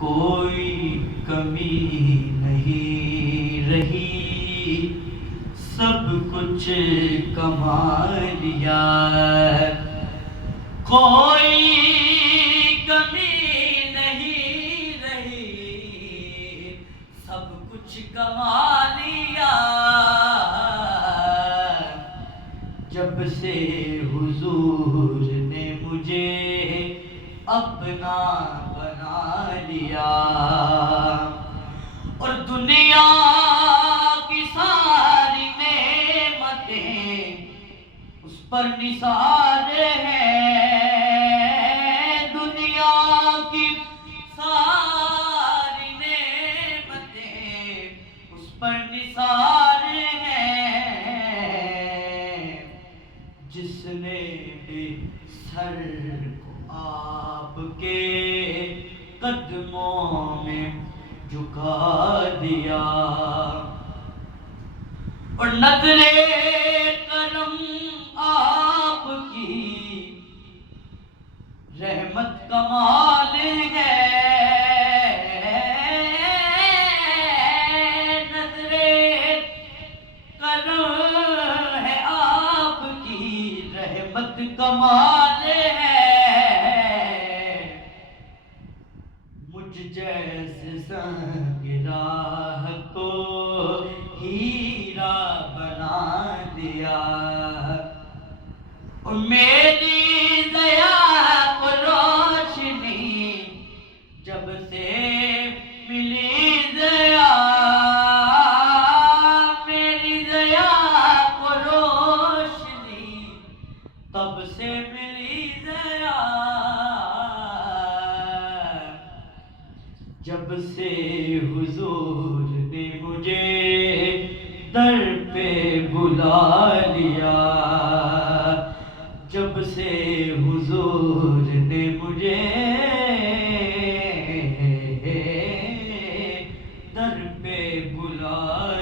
کوئی کمی نہیں رہی، سب کچھ کما لیا۔ کوئی کمی نہیں رہی، سب کچھ کما لیا۔ جب سے حضور نے مجھے اپنا بنا لیا، اور دنیا کی ساری نعمتیں اس پر نثار ہیں۔ دنیا کی ساری نعمتیں اس پر نثار ہیں۔ جس نے بھی سر کو آپ کے قدموں میں جھکا دیا، اور نظر کرم آپ کی رحمت کمال ہے۔ نظر کرم ہے آپ کی رحمت کمال ہے۔ مجھ جیسے سنگ راہ کو ہیرا بنا دیا، اور میری ضیاء کو روشنی جب سے ملی ضیاء، میری ضیاء کو روشنی تب سے ملی ضیاء۔ جب سے حضور نے مجھے در پہ بلا لیا، جب سے حضور نے مجھے در پہ بلا